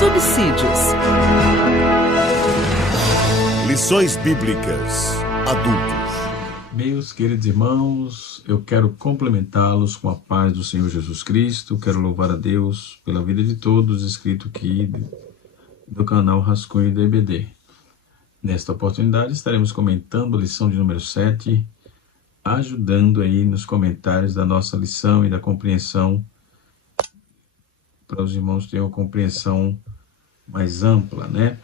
subsídios. Lições Bíblicas Adultos. Meus queridos irmãos, eu quero complementá-los com a paz do Senhor Jesus Cristo. Quero louvar a Deus pela vida de todos, inscritos aqui do canal Rascunho da EBD. Nesta oportunidade estaremos comentando a lição de número 7, ajudando aí nos comentários da nossa lição e da compreensão, para os irmãos terem uma compreensão mais ampla, né?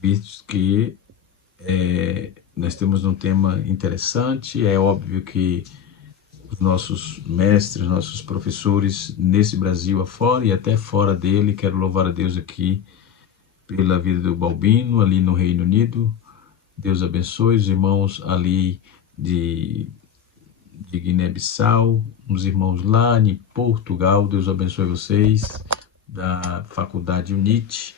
Visto que nós temos um tema interessante. É óbvio que os nossos mestres, nossos professores nesse Brasil afora e até fora dele, quero louvar a Deus aqui pela vida do Balbino, ali no Reino Unido. Deus abençoe os irmãos ali de Guiné-Bissau, os irmãos lá em Portugal. Deus abençoe vocês, da Faculdade UNIT,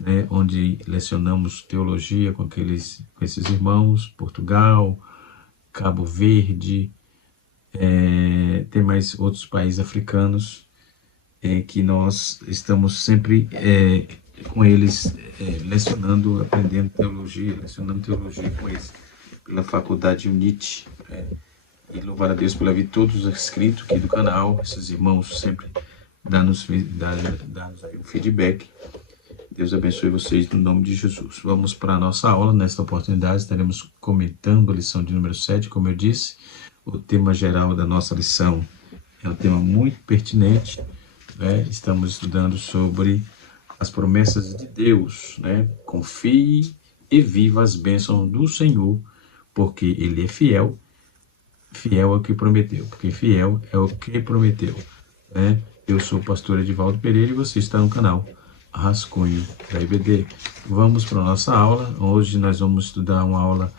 né, onde lecionamos teologia com esses irmãos. Portugal, Cabo Verde, tem mais outros países africanos que nós estamos sempre com eles lecionando, aprendendo teologia, lecionando teologia com eles pela Faculdade UNIT. E louvar a Deus pela vida de todos os inscritos aqui do canal. Esses irmãos sempre dá-nos aí o feedback. Deus abençoe vocês no nome de Jesus. Vamos para a nossa aula. Nesta oportunidade estaremos comentando a lição de número 7, como eu disse. O tema geral da nossa lição é um tema muito pertinente, né? Estamos estudando sobre as promessas de Deus, né? Confie e viva as bênçãos do Senhor, porque Ele é fiel. Fiel é o que prometeu, porque fiel é o que prometeu, né? Eu sou o pastor Edivaldo Pereira e você está no canal Rascunho da EBD. Vamos para a nossa aula. Hoje nós vamos estudar uma aula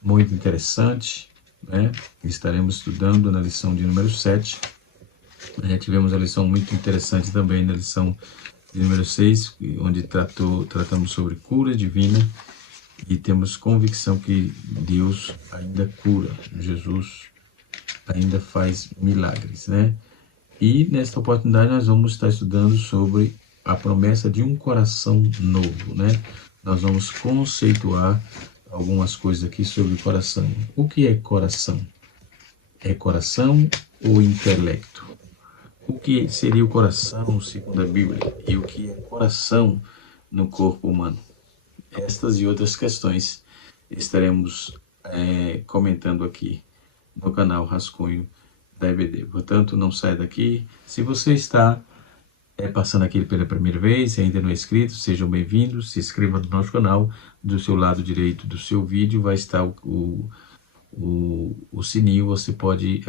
muito interessante, né? Estaremos estudando na lição de número 7. Tivemos a lição muito interessante também na lição de número 6, onde tratamos sobre cura divina, e temos convicção que Deus ainda cura, Jesus ainda faz milagres, né? E nesta oportunidade nós vamos estar estudando sobre a promessa de um coração novo, né? Nós vamos conceituar algumas coisas aqui sobre o coração. O que é coração? É coração ou intelecto? O que seria o coração segundo a Bíblia? E o que é coração no corpo humano? Estas e outras questões estaremos comentando aqui no canal Rascunho da EBD. Portanto, não saia daqui. Se você está passando aqui pela primeira vez e ainda não é inscrito, sejam bem-vindos. Se inscreva no nosso canal. Do seu lado direito do seu vídeo vai estar o sininho. Você pode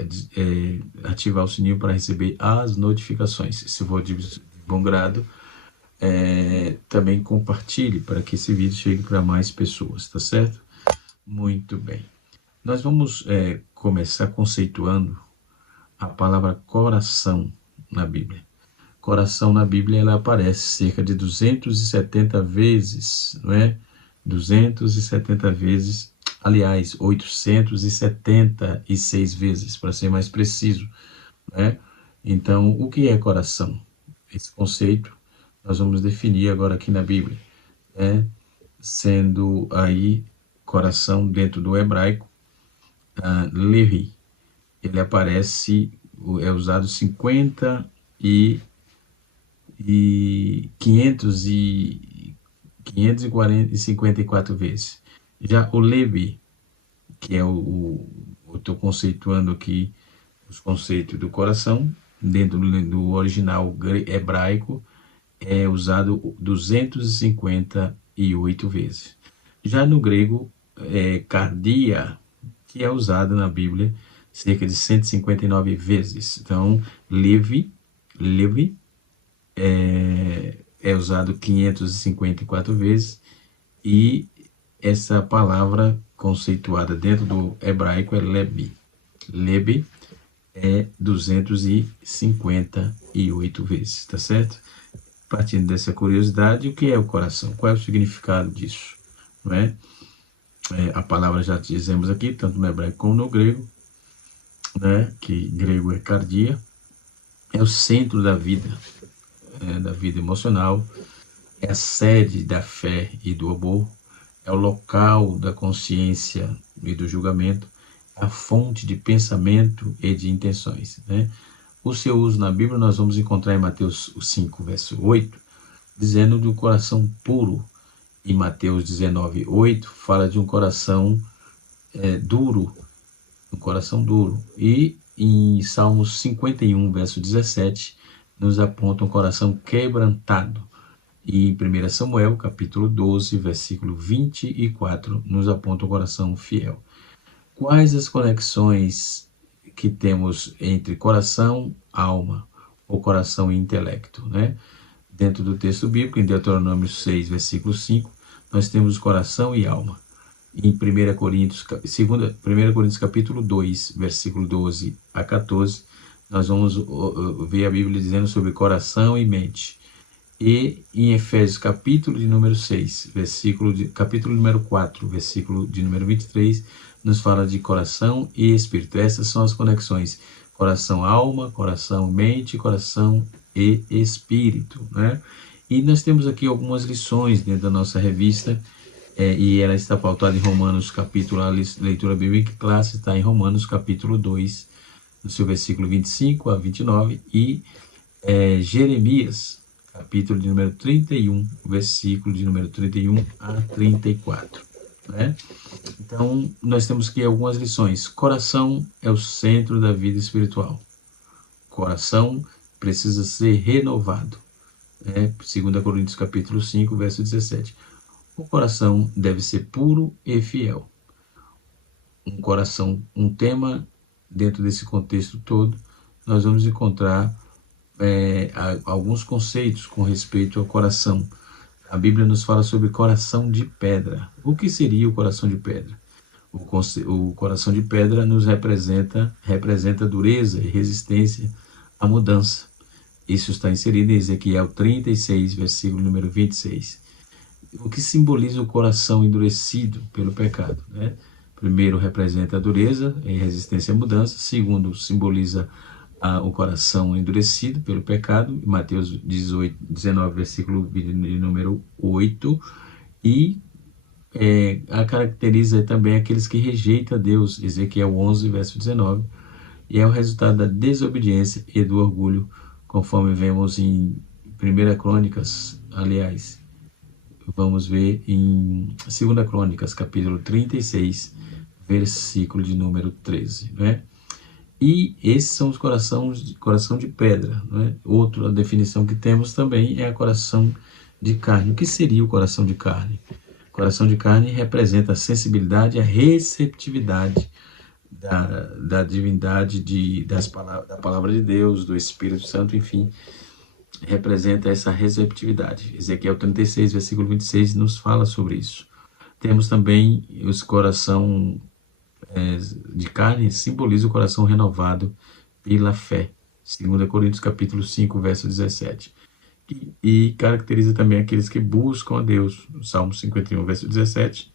ativar o sininho para receber as notificações. Se for de bom grado, também compartilhe para que esse vídeo chegue para mais pessoas, tá certo? Muito bem. Nós vamos começar conceituando a palavra coração na Bíblia. Coração na Bíblia, ela aparece cerca de 270 vezes, não é? 270 vezes, aliás, 876 vezes, para ser mais preciso, né? Então, o que é coração? Esse conceito nós vamos definir agora aqui na Bíblia, né? Sendo aí coração dentro do hebraico, Levi, ele aparece, é usado 554 vezes. Já o Levi, que é eu estou conceituando aqui os conceitos do coração, dentro do original hebraico, é usado 258 vezes. Já no grego, cardia, que é usado na Bíblia cerca de 159 vezes. Então, Levi é usado 554 vezes, e essa palavra conceituada dentro do hebraico é lebi. Lebi é 258 vezes, tá certo? Partindo dessa curiosidade, o que é o coração? Qual é o significado disso? Não é? A palavra já dizemos aqui, tanto no hebraico como no grego, né? Que grego é cardia, é o centro da vida emocional, é a sede da fé e do amor, é o local da consciência e do julgamento, a fonte de pensamento e de intenções, né? O seu uso na Bíblia nós vamos encontrar em Mateus 5, verso 8, dizendo de um coração puro. Em Mateus 19, 8, fala de um coração duro, um coração duro. E em Salmos 51, verso 17, nos aponta um coração quebrantado. E em 1 Samuel, capítulo 12, versículo 24, nos aponta um coração fiel. Quais as conexões que temos entre coração, alma, ou coração e intelecto, né? Dentro do texto bíblico, em Deuteronômio 6, versículo 5, nós temos coração e alma. Em 1 Coríntios capítulo 2, versículo 12 a 14, nós vamos ver a Bíblia dizendo sobre coração e mente. E em Efésios capítulo de número 6, capítulo número 4, versículo de número 23, nos fala de coração e espírito. Essas são as conexões: coração, alma, coração, mente, coração e espírito, né? E nós temos aqui algumas lições dentro da nossa revista, e ela está pautada em Romanos capítulo, a leitura bíblica classe está em Romanos capítulo 2, no seu versículo 25 a 29, e Jeremias capítulo de número 31, versículo de número 31 a 34, né? Então, nós temos aqui algumas lições. Coração é o centro da vida espiritual. Coração precisa ser renovado, né? 2 Coríntios capítulo 5, verso 17. O coração deve ser puro e fiel. Um tema dentro desse contexto todo, nós vamos encontrar alguns conceitos com respeito ao coração. A Bíblia nos fala sobre coração de pedra. O que seria o coração de pedra? O coração de pedra nos representa dureza e resistência à mudança. Isso está inserido em Ezequiel 36, versículo número 26. O que simboliza o coração endurecido pelo pecado, né? Primeiro, representa a dureza e resistência à mudança. Segundo, simboliza o coração endurecido pelo pecado, em Mateus 19, versículo de número 8. E caracteriza também aqueles que rejeitam a Deus, Ezequiel 11, verso 19. E é o resultado da desobediência e do orgulho, conforme vemos em 1 Crônicas, aliás, vamos ver em 2 Crônicas, capítulo 36, versículo de número 13, né? E esses são os coração de pedra, né? Outra definição que temos também é a coração de carne. O que seria o coração de carne? O coração de carne representa a sensibilidade, a receptividade da divindade, da palavra de Deus, do Espírito Santo, enfim, representa essa receptividade. Ezequiel 36, versículo 26, nos fala sobre isso. Temos também os coração de carne, simboliza o coração renovado pela fé. 2 Coríntios capítulo 5, verso 17. E caracteriza também aqueles que buscam a Deus. Salmo 51, verso 17.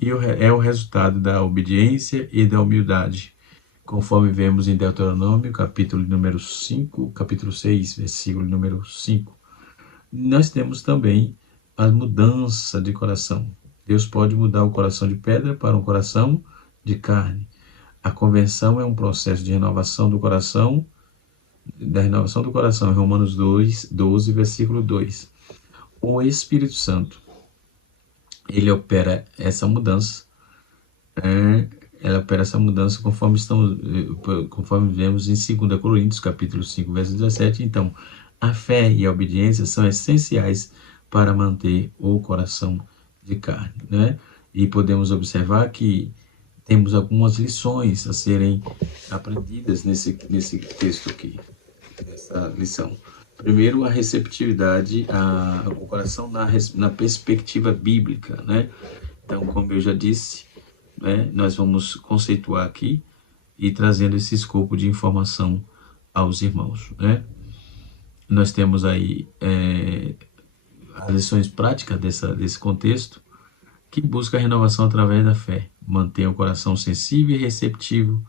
E é o resultado da obediência e da humildade, conforme vemos em Deuteronômio, capítulo número 5, capítulo 6, versículo número 5. Nós temos também a mudança de coração. Deus pode mudar o coração de pedra para um coração de carne. A conversão é um processo de renovação do coração, em Romanos 12, versículo 2. O Espírito Santo, ele opera essa mudança, conforme vemos em 2 Coríntios, capítulo 5, verso 17. Então, a fé e a obediência são essenciais para manter o coração de carne, né? E podemos observar que temos algumas lições a serem aprendidas nesse texto aqui, nessa lição. Primeiro, a receptividade, o coração na perspectiva bíblica, né? Então, como eu já disse, né, nós vamos conceituar aqui e trazendo esse escopo de informação aos irmãos, né? Nós temos aí as lições práticas desse contexto, que busca a renovação através da fé, manter o coração sensível e receptivo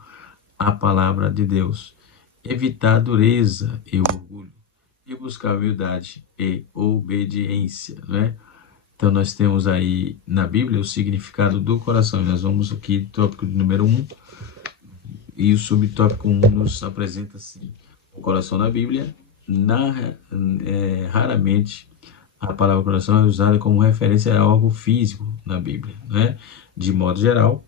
à palavra de Deus, evitar a dureza e o orgulho. e buscar humildade e obediência, né? Então nós temos aí na Bíblia o significado do coração. E nós vamos aqui, tópico número 1, e o subtópico 1 nos apresenta assim: o coração na Bíblia, raramente a palavra coração é usada como referência a algo físico na Bíblia, né? De modo geral,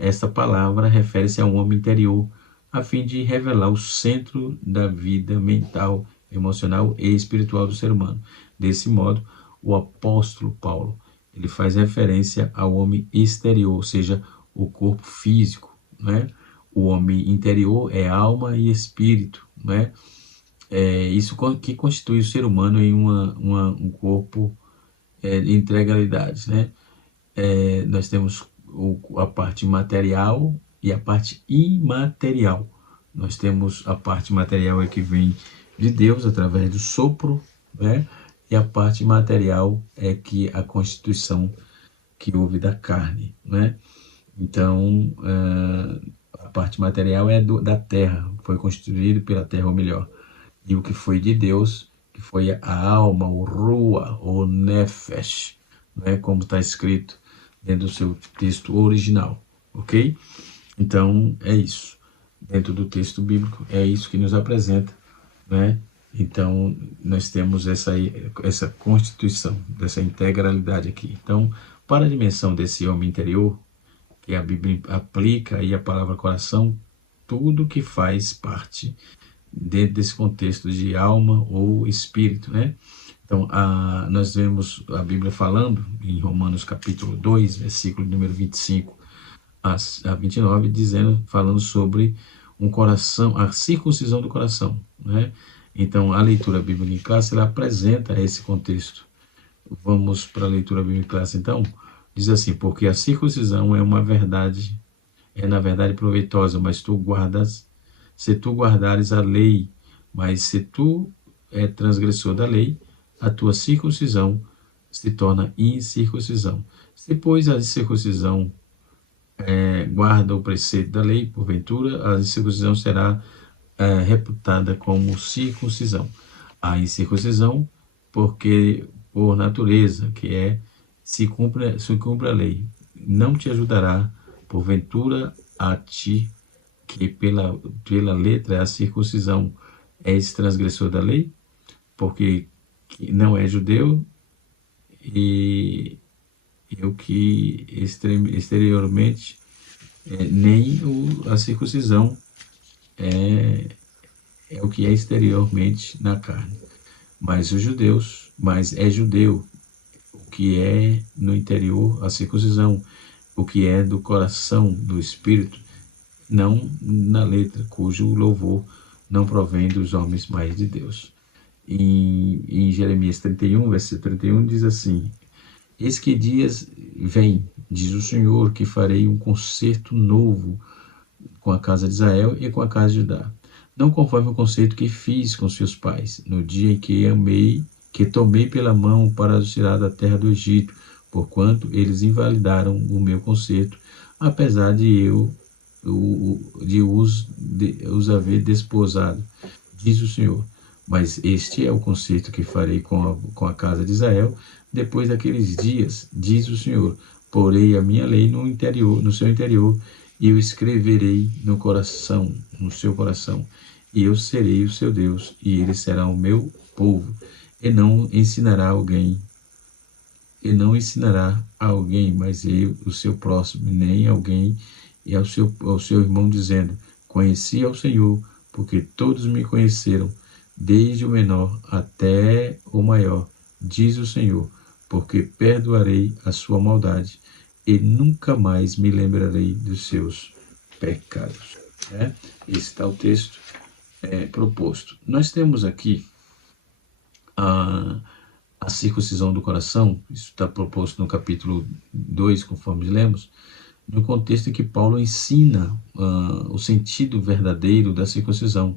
esta palavra refere-se a um homem interior, a fim de revelar o centro da vida mental, emocional e espiritual do ser humano. Desse modo, o apóstolo Paulo, ele faz referência ao homem exterior, ou seja, o corpo físico, né? O homem interior é alma e espírito, né? Isso que constitui o ser humano em um corpo de integralidade, né? Nós temos a parte material e a parte imaterial. Nós temos a parte material que vem de Deus através do sopro, né? E a parte material é que a constituição que houve da carne, né? Então, a parte material é da terra, foi constituído pela terra, ou melhor. E o que foi de Deus, que foi a alma, o Ruah, o Nefesh, né? Como está escrito dentro do seu texto original, ok? Então, é isso. Dentro do texto bíblico, é isso que nos apresenta, né? Então, nós temos essa constituição, dessa integralidade aqui. Então, para a dimensão desse homem interior, que a Bíblia aplica aí a palavra coração, tudo que faz parte dentro desse contexto de alma ou espírito, né? Então, nós vemos a Bíblia falando em Romanos capítulo 2, versículo número 25 a 29, falando sobre um coração, a circuncisão do coração, né? Então, a leitura bíblica em classe, ela apresenta esse contexto. Vamos para a leitura bíblica em classe, então. Diz assim: porque a circuncisão é na verdade proveitosa, mas se tu guardares a lei, mas se tu é transgressor da lei, a tua circuncisão se torna incircuncisão. Se, pois, a circuncisão guarda o preceito da lei, porventura, a incircuncisão será reputada como circuncisão. A incircuncisão, porque por natureza, que é se cumpre a lei, não te ajudará, porventura, a ti, que pela letra a circuncisão és transgressor da lei, porque não é judeu, e o que exteriormente nem a circuncisão é o que é exteriormente na carne, mas é judeu o que é no interior, a circuncisão, o que é do coração, do espírito, não na letra, cujo louvor não provém dos homens, mas de Deus. Em Jeremias 31, versículo 31, diz assim: eis que dias vem, diz o Senhor, que farei um concerto novo com a casa de Israel e com a casa de Judá, não conforme o concerto que fiz com seus pais, no dia em que tomei pela mão para os tirar da terra do Egito, porquanto eles invalidaram o meu concerto, apesar de os haver desposado, diz o Senhor. Mas este é o concerto que farei com a casa de Israel depois daqueles dias, diz o Senhor. Porei a minha lei no seu interior, e eu escreverei no seu coração, e eu serei o seu Deus, e eles serão o meu povo. E não ensinará a alguém, mas eu, o seu próximo, nem alguém, e ao seu irmão, dizendo: conheci ao Senhor, porque todos me conheceram, desde o menor até o maior, diz o Senhor, porque perdoarei a sua maldade e nunca mais me lembrarei dos seus pecados. Esse está o texto proposto. Nós temos aqui a circuncisão do coração, isso está proposto no capítulo 2, conforme lemos, no contexto em que Paulo ensina o sentido verdadeiro da circuncisão,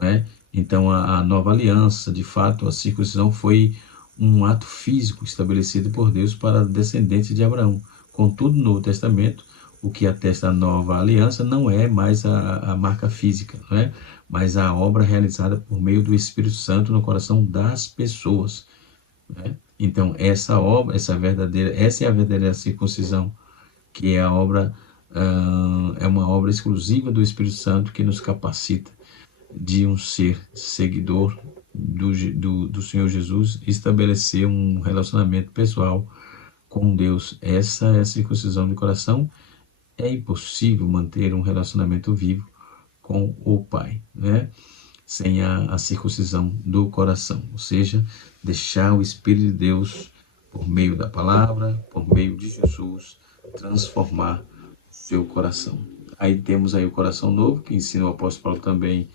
né? Então, a nova aliança, de fato, a circuncisão foi um ato físico estabelecido por Deus para descendentes de Abraão. Contudo, no Novo Testamento, o que atesta a nova aliança não é mais a marca física, não é? Mas a obra realizada por meio do Espírito Santo no coração das pessoas, né? Então, essa obra, essa é a verdadeira circuncisão, que é a obra, é uma obra exclusiva do Espírito Santo que nos capacita de um ser seguidor do Senhor Jesus, estabelecer um relacionamento pessoal com Deus. Essa é a circuncisão do coração. É impossível manter um relacionamento vivo com o Pai, né? Sem a circuncisão do coração, ou seja, deixar o Espírito de Deus, por meio da palavra, por meio de Jesus, transformar o seu coração. Aí temos aí o coração novo, que ensina o apóstolo Paulo também,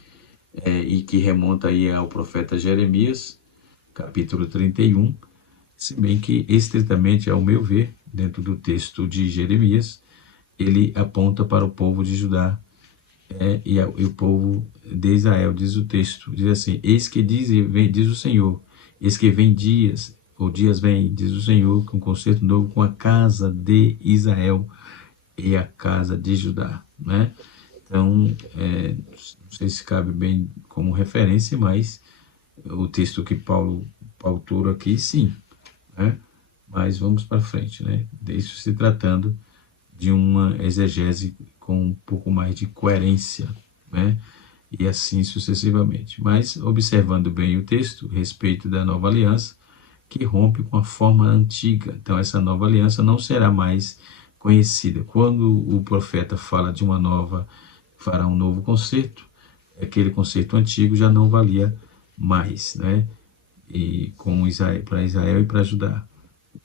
e que remonta aí ao profeta Jeremias, capítulo 31, se bem que, estritamente, ao meu ver, dentro do texto de Jeremias, ele aponta para o povo de Judá, e o povo de Israel. Diz o texto, diz assim: eis que diz o Senhor, eis que vem dias, ou dias vem, diz o Senhor, com um concerto novo com a casa de Israel e a casa de Judá, né? Então, não sei se cabe bem como referência, mas o texto que Paulo autor aqui, sim, né? Mas vamos para frente, né? Isso se tratando de uma exegese com um pouco mais de coerência, né? E assim sucessivamente. Mas, observando bem o texto, a respeito da nova aliança, que rompe com a forma antiga. Então, essa nova aliança não será mais conhecida. Quando o profeta fala de uma nova, fará um novo concerto, aquele concerto antigo já não valia mais, né? E com Israel, para Israel e para Judá.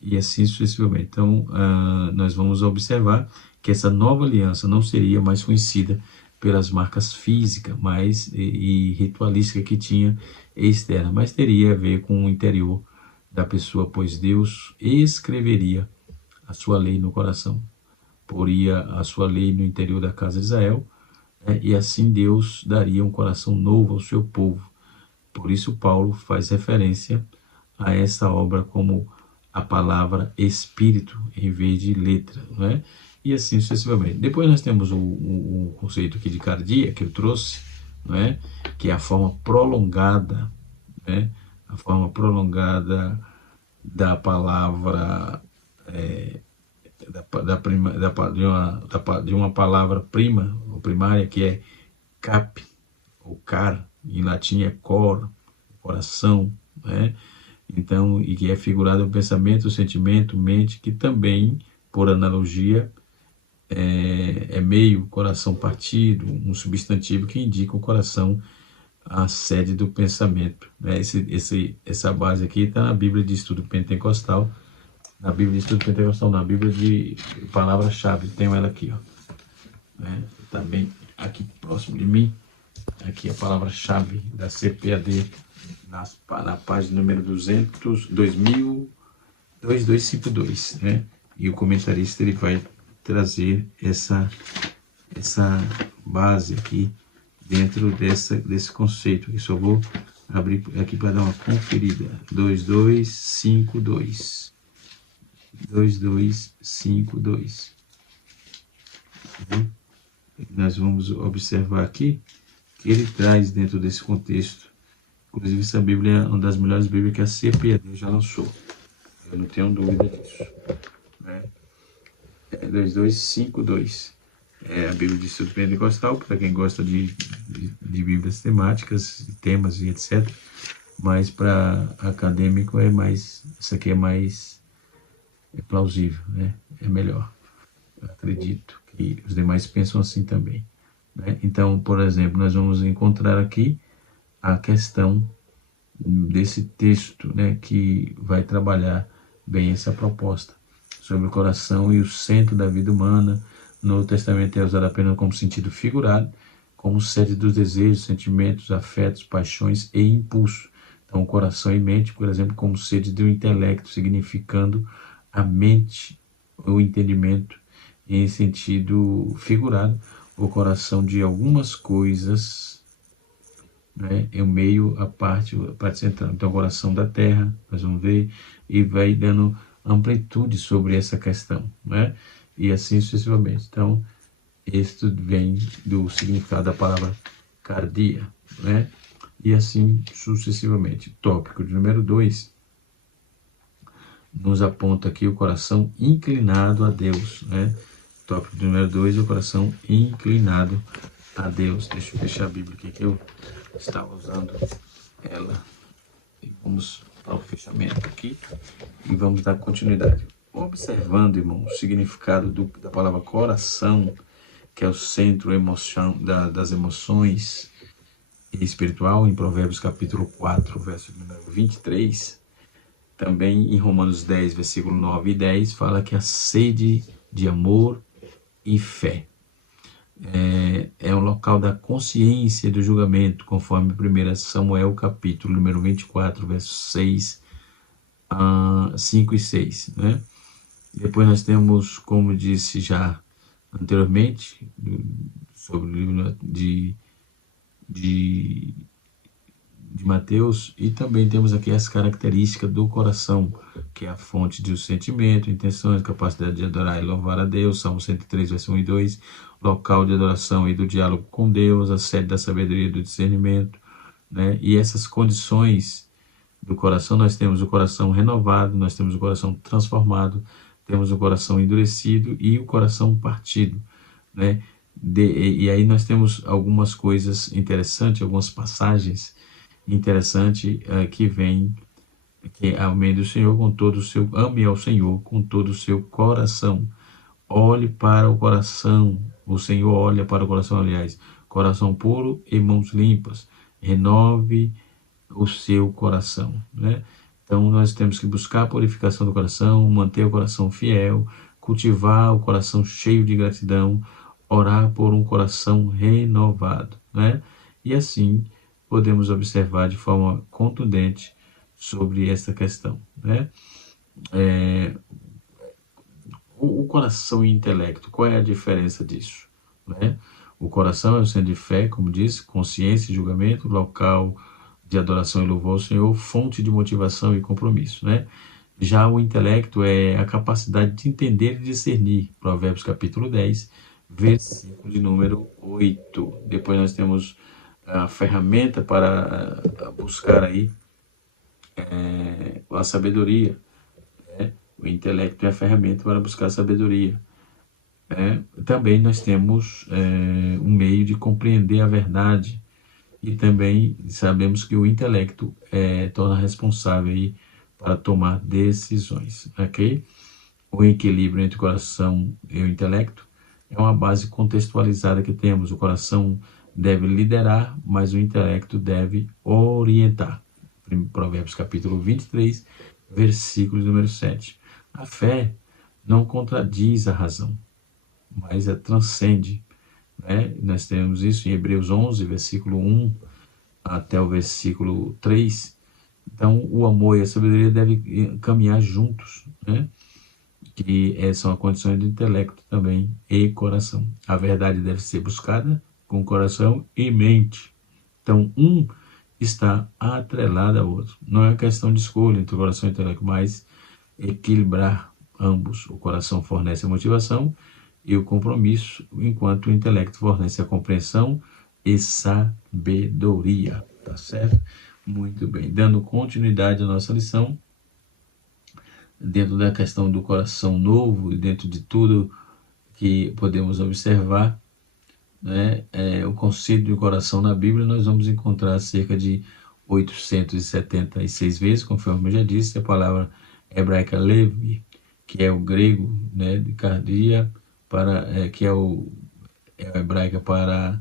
E assim sucessivamente. Então, nós vamos observar que essa nova aliança não seria mais conhecida pelas marcas físicas e ritualísticas que tinha externa, mas teria a ver com o interior da pessoa, pois Deus escreveria a sua lei no coração, poria a sua lei no interior da casa de Israel, né? E assim Deus daria um coração novo ao seu povo. Por isso Paulo faz referência a essa obra como a palavra espírito em vez de letra, não é? E assim sucessivamente. Depois nós temos o conceito aqui de cardia, que eu trouxe, não é? Que é a forma prolongada, né? A forma prolongada da palavra, de uma palavra prima, ou primária, que é cap, ou car, em latim é cor, coração, né? Então, e que é figurado o pensamento, o sentimento, mente, que também, por analogia, é meio coração partido, um substantivo que indica o coração, a sede do pensamento, né? Essa base aqui está na Bíblia de Estudo Pentecostal, na Bíblia de palavra-chave, tenho ela aqui, ó, né? Tá bem aqui próximo de mim, aqui a palavra-chave da CPAD, na página número 2252, né? E o comentarista ele vai trazer essa base aqui dentro desse conceito. Eu só vou abrir aqui para dar uma conferida. 2252. Nós vamos observar aqui que ele traz dentro desse contexto. Inclusive, essa Bíblia é uma das melhores Bíblias que a CPAD já lançou. Eu não tenho dúvida disso, né? 2252. É a Bíblia de Estudo Pentecostal, para quem gosta de Bíblias temáticas, temas e etc. Mas para acadêmico isso aqui é mais plausível, né? É melhor. Eu acredito que os demais pensam assim também, né? Então, por exemplo, nós vamos encontrar aqui a questão desse texto, né, que vai trabalhar bem essa proposta sobre o coração e o centro da vida humana. No Novo Testamento é usado apenas como sentido figurado, como sede dos desejos, sentimentos, afetos, paixões e impulsos. Então, o coração e mente, por exemplo, como sede do intelecto, significando a mente, o entendimento, em sentido figurado, o coração de algumas coisas, né, é o meio, a parte central. Então, o coração da terra, nós vamos ver, e vai dando amplitude sobre essa questão, né? e assim sucessivamente. Então, isto vem do significado da palavra cardia, né? E assim sucessivamente. Tópico de número 2 nos aponta aqui o coração inclinado a Deus, né? Tópico de número 2, o coração inclinado a Deus. Deixa eu fechar a Bíblia aqui que eu estava usando ela. E vamos para o fechamento aqui e vamos dar continuidade. Observando, irmão, o significado da palavra coração, que é o centro das emoções espiritual, em Provérbios capítulo 4, verso número 23, também em Romanos 10, versículo 9 e 10, fala que a sede de amor e fé é o local da consciência e do julgamento, conforme 1 Samuel capítulo número 24, versos 5 e 6, né? Depois nós temos, como disse já anteriormente, sobre o livro de Mateus, e também temos aqui as características do coração, que é a fonte do sentimento, intenções, capacidade de adorar e louvar a Deus, Salmo 103, verso 1 e 2, local de adoração e do diálogo com Deus, a sede da sabedoria e do discernimento, né? E essas condições do coração, nós temos o coração renovado, nós temos o coração transformado, temos o coração endurecido e o coração partido, né? E aí nós temos algumas coisas interessantes, algumas passagens interessantes que vem, que ame do Senhor com todo o seu, ame ao Senhor com todo o seu coração. Olhe para o coração, o Senhor olha para o coração, aliás, coração puro e mãos limpas. Renove o seu coração, né? Então nós temos que buscar a purificação do coração, manter o coração fiel, cultivar o coração cheio de gratidão, orar por um coração renovado, né? E assim podemos observar de forma contundente sobre essa questão, né? O coração e o intelecto, qual é a diferença disso, né? O coração é o centro de fé, como disse, consciência e julgamento, local de adoração e louvor ao Senhor, fonte de motivação e compromisso, né? Já o intelecto é a capacidade de entender e discernir, Provérbios capítulo 10, versículo de número 8. Depois nós temos a ferramenta para buscar aí a sabedoria, né? O intelecto é a ferramenta para buscar a sabedoria. Também nós temos um meio de compreender a verdade, e também sabemos que o intelecto torna responsável aí para tomar decisões, ok? O equilíbrio entre o coração e o intelecto é uma base contextualizada que temos. O coração deve liderar, mas o intelecto deve orientar. Provérbios capítulo 23, versículo número 7. A fé não contradiz a razão, mas transcende, né? Nós temos isso em Hebreus 11, versículo 1 até o versículo 3. Então, o amor e a sabedoria devem caminhar juntos, né? Que são as condições do intelecto também e coração. A verdade deve ser buscada com coração e mente. Então, um está atrelado ao outro. Não é uma questão de escolha entre o coração e o intelecto, mas equilibrar ambos. O coração fornece a motivação e o compromisso, enquanto o intelecto fornece a compreensão e sabedoria. Tá certo? Muito bem. Dando continuidade à nossa lição, dentro da questão do coração novo e dentro de tudo que podemos observar, né, o conceito de coração na Bíblia, nós vamos encontrar cerca de 876 vezes, conforme eu já disse, a palavra hebraica levi, que é o grego, né, de cardia, que é a hebraica para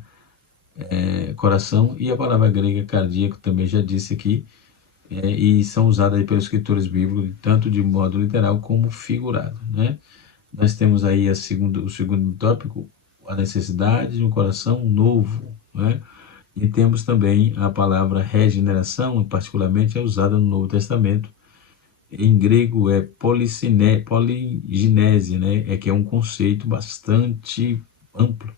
coração, e a palavra grega cardíaco também já disse aqui, e são usadas aí pelos escritores bíblicos, tanto de modo literal como figurado, né? Nós temos aí o segundo tópico, a necessidade de um coração novo, né? E temos também a palavra regeneração, particularmente é usada no Novo Testamento. Em grego é poliginese, né? Que é um conceito bastante amplo,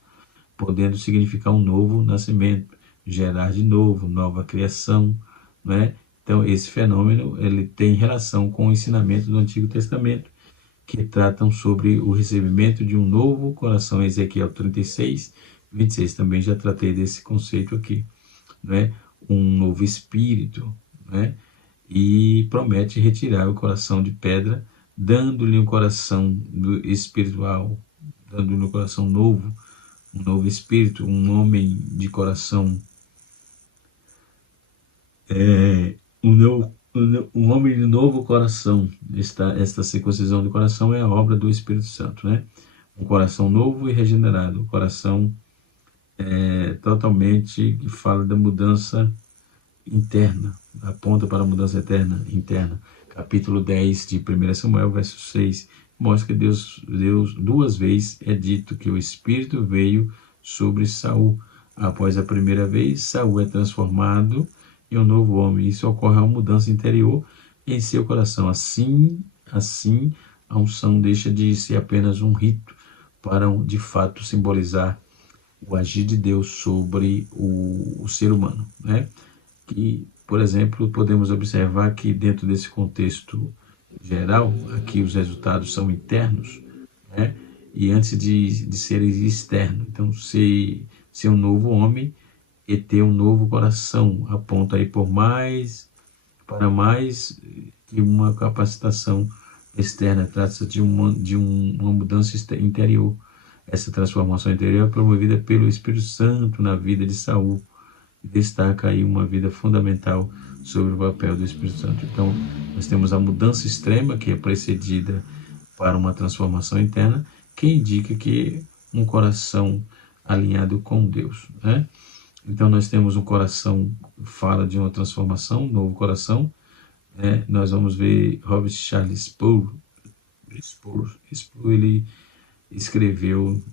podendo significar um novo nascimento, gerar de novo, nova criação, né? Então, esse fenômeno ele tem relação com o ensinamento do Antigo Testamento que tratam sobre o recebimento de um novo coração. Ezequiel 36, 26, também já tratei desse conceito aqui, né? Um novo espírito, né? E promete retirar o coração de pedra, dando-lhe um coração espiritual, dando-lhe um coração novo, um novo espírito, um homem de coração, um homem de novo coração. Esta circuncisão do coração é a obra do Espírito Santo, né? Um coração novo e regenerado, um coração totalmente que fala da mudança interna, aponta para a mudança interna. Capítulo 10 de 1 Samuel, verso 6, mostra que Deus duas vezes é dito que o Espírito veio sobre Saul. Após a primeira vez, Saul é transformado em um novo homem. Isso ocorre uma mudança interior em seu coração. Assim, a unção deixa de ser apenas um rito para, de fato, simbolizar o agir de Deus sobre o ser humano, né? Que, por exemplo, podemos observar que dentro desse contexto geral, aqui os resultados são internos, né? E antes de serem externos. Então, ser um novo homem e ter um novo coração aponta aí para mais que uma capacitação externa. Trata-se de uma mudança interior. Essa transformação interior é promovida pelo Espírito Santo na vida de Saul. Destaca aí uma vida fundamental sobre o papel do Espírito Santo. Então, nós temos a mudança extrema, que é precedida para uma transformação interna, que indica que um coração alinhado com Deus, né? Então, nós temos um coração, fala de uma transformação, um novo coração, né? Nós vamos ver Robert Charles Spurgeon, ele escreveu,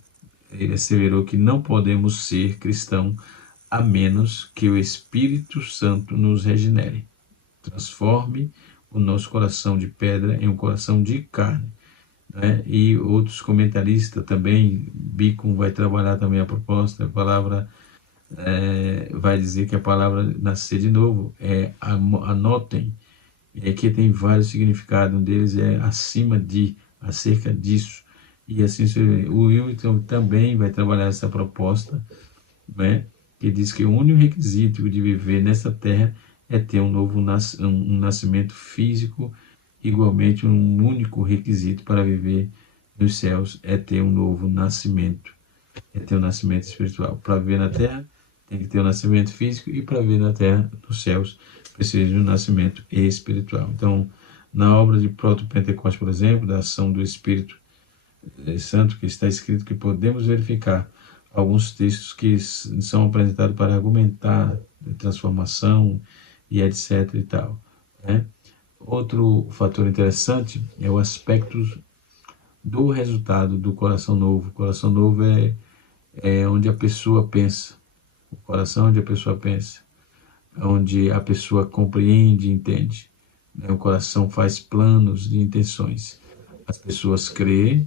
ele asseverou que não podemos ser cristão a menos que o Espírito Santo nos regenere, transforme o nosso coração de pedra em um coração de carne, né? E outros comentaristas também, Bacon vai trabalhar também a proposta, a palavra vai dizer que a palavra nascer de novo anotem, que tem vários significados. Um deles é acima de, acerca disso, e assim o Wilton também vai trabalhar essa proposta, né? Que diz que o único requisito de viver nessa terra é ter um nascimento físico. Igualmente, um único requisito para viver nos céus é ter um novo nascimento, é ter um nascimento espiritual. Para viver na terra, tem que ter um nascimento físico, e para viver na terra, nos céus, precisa de um nascimento espiritual. Então, na obra de Proto-Pentecostes, por exemplo, da ação do Espírito Santo, que está escrito que podemos verificar alguns textos que são apresentados para argumentar transformação e etc. e tal, né? Outro fator interessante é o aspecto do resultado do coração novo. O coração novo é onde a pessoa pensa. O coração onde a pessoa pensa, onde a pessoa compreende e entende, né? O coração faz planos de intenções. A pessoa crê,